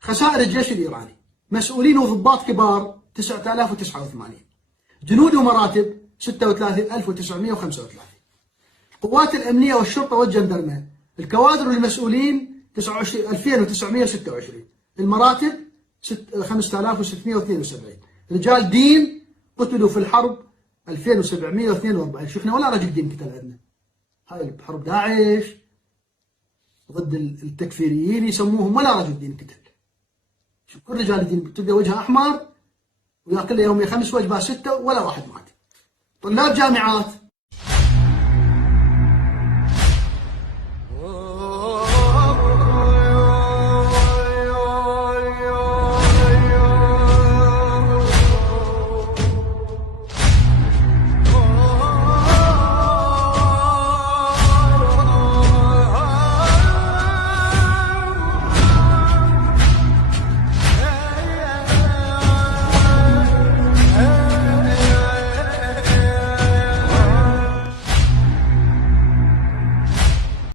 خسائر الجيش الإيراني مسؤولين وضباط كبار 9089، جنود ومراتب 36935، القوات الأمنية والشرطة والجندرمة الكوادر والمسؤولين 2926، المراتب 5672، رجال دين قتلوا في الحرب 2742. شو احنا ولا رجل دين قتل عندنا؟ هاي بحرب داعش ضد التكفيريين يسموهم ولا رجل دين قتل. شوف كل رجال الدين تلقى وجهه احمر وياكل له يوميا 5 وجبات 6 ولا واحد مات. طلاب جامعات